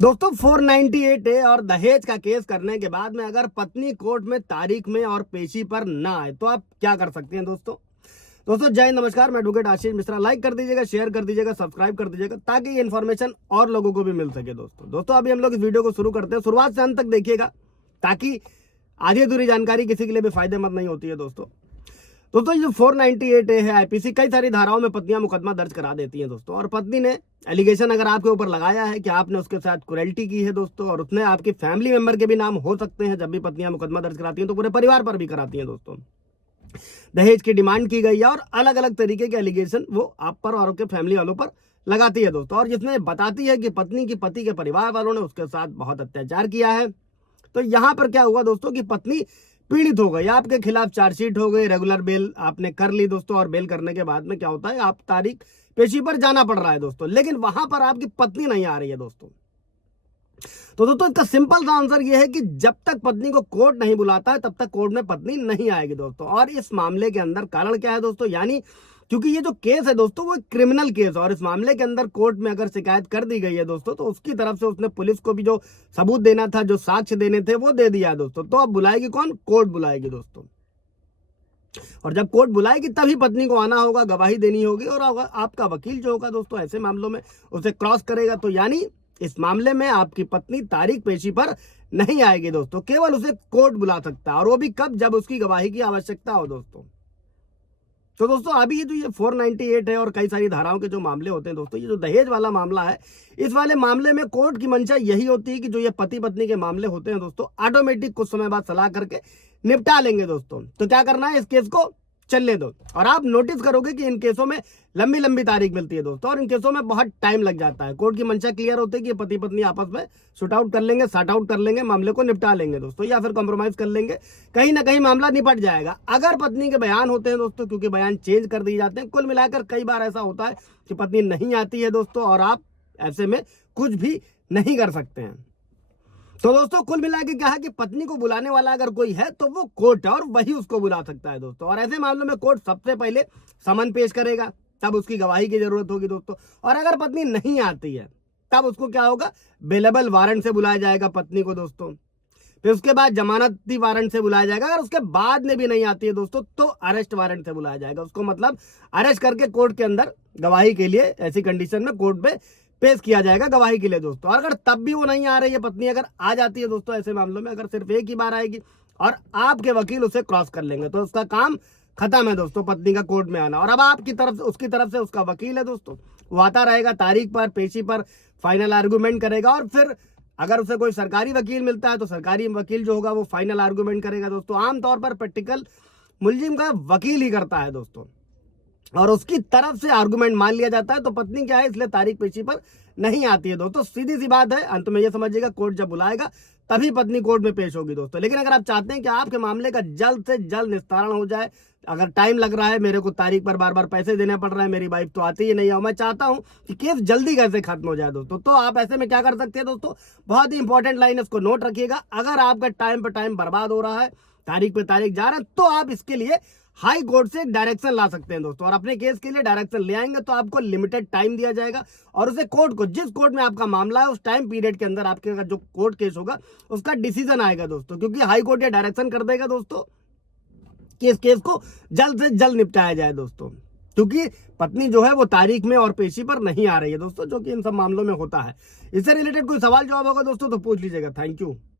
दोस्तों 498 ए और दहेज का केस करने के बाद में अगर पत्नी कोर्ट में तारीख में और पेशी पर ना आए तो आप क्या कर सकते हैं दोस्तों जय हिंद, नमस्कार। मैं एडवोकेट आशीष मिश्रा। लाइक कर दीजिएगा, शेयर कर दीजिएगा, सब्सक्राइब कर दीजिएगा ताकि ये इन्फॉर्मेशन और लोगों को भी मिल सके। दोस्तों अभी हम लोग इस वीडियो को शुरू करते हैं, शुरुआत से अंत तक देखिएगा ताकि आधी अधूरी जानकारी किसी के लिए भी फायदेमंद नहीं होती है। दोस्तों ये 498 ए है आईपीसी, कई सारी धाराओं में पत्नियां मुकदमा दर्ज करा देती हैं दोस्तों। और पत्नी ने एलिगेशन अगर आपके ऊपर लगाया है कि आपने उसके साथ क्रुएल्टी की है दोस्तों, और उसने आपके फैमिली मेंबर के भी नाम हो सकते हैं। जब भी पत्नियां मुकदमा दर्ज कराती हैं तो पूरे परिवार पर भी कराती हैं दोस्तों। दहेज की डिमांड की गई है और अलग अलग तरीके के एलिगेशन वो आप पर और उसके फैमिली वालों पर लगाती है दोस्तों। और जिसमें बताती है कि पत्नी की पति के परिवार वालों ने उसके साथ बहुत अत्याचार किया है। तो यहाँ पर क्या हुआ दोस्तों कि पत्नी पीड़ित हो गई, आपके खिलाफ चार्जशीट हो गई, रेगुलर बेल आपने कर ली दोस्तों। और बेल करने के बाद में क्या होता है, आप तारीख पेशी पर जाना पड़ रहा है दोस्तों, लेकिन वहां पर आपकी पत्नी नहीं आ रही है दोस्तों। तो दोस्तों इसका सिंपल सा आंसर यह है कि जब तक पत्नी को कोर्ट नहीं बुलाता है तब तक कोर्ट में पत्नी नहीं आएगी दोस्तों। और इस मामले के अंदर कारण क्या है दोस्तों, यानी क्योंकि ये जो केस है दोस्तों वो क्रिमिनल केस है, और इस मामले के अंदर कोर्ट में अगर शिकायत कर दी गई है दोस्तों तो उसकी तरफ से उसने पुलिस को भी जो सबूत देना था, जो साक्ष्य देने थे वो दे दिया है दोस्तों। तो अब बुलाएगी कौन? कोर्ट बुलाएगी दोस्तों। और जब कोर्ट बुलाएगी तभी पत्नी को आना होगा, गवाही देनी होगी, और आपका वकील जो होगा दोस्तों ऐसे मामलों में उसे क्रॉस करेगा। तो यानी इस मामले में आपकी पत्नी तारीख पेशी पर नहीं आएगी दोस्तों, केवल उसे कोर्ट बुला सकता है, और वो भी कब? जब उसकी गवाही की आवश्यकता हो दोस्तों। तो दोस्तों अभी ये 498 है और कई सारी धाराओं के जो मामले होते हैं दोस्तों, ये जो दहेज वाला मामला है, इस वाले मामले में कोर्ट की मंशा यही होती है कि जो ये पति पत्नी के मामले होते हैं दोस्तों, ऑटोमेटिक कुछ समय बाद सलाह करके निपटा लेंगे दोस्तों। तो क्या करना है, इस केस को चलने दो। और आप नोटिस करोगे कि इन केसों में लंबी लंबी तारीख मिलती है दोस्तों, और इन केसों में बहुत टाइम लग जाता है। कोर्ट की मंशा क्लियर होती है कि पति पत्नी आपस में शूट आउट कर लेंगे, सॉर्ट आउट कर लेंगे, मामले को निपटा लेंगे दोस्तों, या फिर कॉम्प्रोमाइज कर लेंगे, कहीं ना कहीं मामला निपट जाएगा। अगर पत्नी के बयान होते हैं दोस्तों, क्योंकि बयान चेंज कर दिए जाते हैं, कुल मिलाकर कई बार ऐसा होता है कि पत्नी नहीं आती है दोस्तों, और आप ऐसे में कुछ भी नहीं कर सकते हैं। तो दोस्तों कुल मिला के क्या है कि पत्नी को बुलाने वाला अगर कोई है तो वो कोर्ट है, और वही उसको बुला सकता है दोस्तों। और ऐसे मामलों में कोर्ट सबसे पहले समन पेश करेगा, तब उसकी गवाही की जरूरत होगी दोस्तों। और अगर पत्नी नहीं आती है तब उसको क्या होगा, बेलेबल वारंट से बुलाया जाएगा पत्नी को दोस्तों। फिर उसके बाद जमानती वारंट से बुलाया जाएगा। अगर उसके बाद में भी नहीं आती है दोस्तों तो अरेस्ट वारंट से बुलाया जाएगा उसको, मतलब अरेस्ट करके कोर्ट के अंदर गवाही के लिए ऐसी कंडीशन में कोर्ट में पेश किया जाएगा गवाही के लिए दोस्तों। और अगर तब भी वो नहीं आ रही है पत्नी, अगर आ जाती है दोस्तों ऐसे मामलों में, अगर सिर्फ एक ही बार आएगी और आपके वकील उसे क्रॉस कर लेंगे तो उसका काम खत्म है दोस्तों, पत्नी का कोर्ट में आना। और अब आपकी तरफ से, उसकी तरफ से उसका वकील है दोस्तों, वो आता रहेगा तारीख पर, पेशी पर फाइनल आर्गूमेंट करेगा। और फिर अगर उसे कोई सरकारी वकील मिलता है तो सरकारी वकील जो होगा वो फाइनल आर्गूमेंट करेगा दोस्तों। आमतौर पर प्रैक्टिकल मुलजिम का वकील ही करता है दोस्तों, और उसकी तरफ से आर्गुमेंट मान लिया जाता है। तो पत्नी क्या है, इसलिए तारीख पेशी पर नहीं आती है दोस्तों। सीधी सी बात है, अंत में ये समझिएगा कोर्ट जब बुलाएगा तभी पत्नी कोर्ट में पेश होगी दोस्तों। लेकिन अगर आप चाहते हैं कि आपके मामले का जल्द से जल्द निस्तारण हो जाए, अगर टाइम लग रहा है, मेरे को तारीख पर बार बार पैसे देने पड़ रहे हैं, मेरी वाइफ तो आती ही नहीं है, मैं चाहता हूं कि केस जल्दी कैसे खत्म हो जाए दोस्तों, तो आप ऐसे में क्या कर सकते हैं दोस्तों, बहुत ही इंपॉर्टेंट लाइन, इसको नोट रखिएगा। अगर आपका टाइम पर टाइम बर्बाद हो रहा है, तारीख पे तारीख जा रहा है, तो आप इसके लिए हाई कोर्ट से डायरेक्शन ला सकते हैं दोस्तों। और अपने केस के लिए डायरेक्शन ले आएंगे तो आपको लिमिटेड टाइम दिया जाएगा, और उसे कोर्ट को, जिस कोर्ट में आपका मामला है उस टाइम पीरियड के अंदर आपके जो कोर्ट केस होगा उसका डिसीजन आएगा दोस्तों। क्योंकि हाई कोर्ट ये डायरेक्शन कर देगा दोस्तों कि इस केस को जल्द से जल्द निपटाया जाए दोस्तों, क्योंकि पत्नी जो है वो तारीख में और पेशी पर नहीं आ रही है दोस्तों, जो कि इन सब मामलों में होता है। इससे रिलेटेड कोई सवाल जवाब होगा दोस्तों तो पूछ लीजिएगा। Thank you.